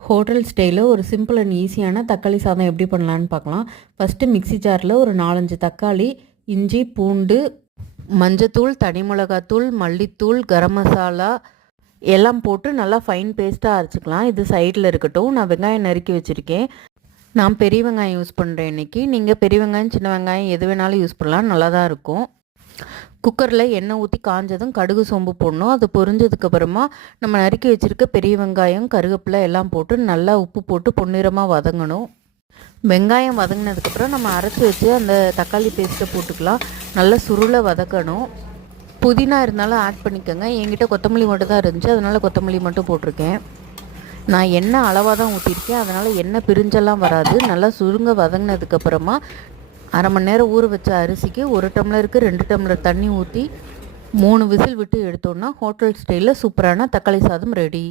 Hotel ஸ்டைலில் ஒரு simple and ஈஸியான தக்காளி சாதம் எப்படி பண்ணலான்னு பார்க்கலாம். ஃபஸ்ட்டு மிக்ஸி ஜாரில் ஒரு 4-5 தக்காளி, இஞ்சி, பூண்டு, மஞ்சத்தூள், தனி மிளகாத்தூள், மல்லித்தூள், கரம் மசாலா எல்லாம் போட்டு நல்லா ஃபைன் பேஸ்ட்டாக அரைச்சிக்கலாம். இது சைடில் இருக்கட்டும். நான் வெங்காயம் நறுக்கி வச்சுருக்கேன். நான் பெரிய வெங்காயம் யூஸ் பண்ணுறேன் இன்றைக்கி. நீங்கள் பெரிய வெங்காயம், சின்ன வெங்காயம் எது வேணாலும் யூஸ் பண்ணலாம், நல்லா தான் இருக்கும். குக்கரில் எண்ணெய் ஊற்றி காஞ்சதும் கடுகு சோம்பு போடணும். அது பொரிஞ்சதுக்கப்புறமா நம்ம நறுக்கி வச்சுருக்க பெரிய வெங்காயம், கருவேப்பிலை எல்லாம் போட்டு நல்லா உப்பு போட்டு பொன்னிறமாக வதங்கணும். வெங்காயம் வதங்கினதுக்கப்புறம் நம்ம அரைச்சி வச்சு அந்த தக்காளி பேஸ்ட்டை போட்டுக்கலாம். நல்லா சுருளை வதக்கணும். புதினா இருந்தாலும் ஆட் பண்ணிக்கோங்க. என்கிட்ட கொத்தமல்லி மட்டும் தான் இருந்துச்சு, அதனால் கொத்தமல்லி மட்டும் போட்டிருக்கேன். நான் எண்ணெய் அளவாக தான் ஊற்றிருக்கேன், அதனால் எண்ணெய் பிரிஞ்செல்லாம் வராது. நல்லா சுருங்க வதங்கினதுக்கப்புறமா அரை மணி நேரம் ஊற வச்ச அரிசிக்கு 1 டம்ளருக்கு 2 டம்ளர் தண்ணி ஊற்றி 3 விசில் விட்டு எடுத்தோன்னா ஹோட்டல் ஸ்டைலில் சூப்பரான தக்காளி சாதம் ரெடி.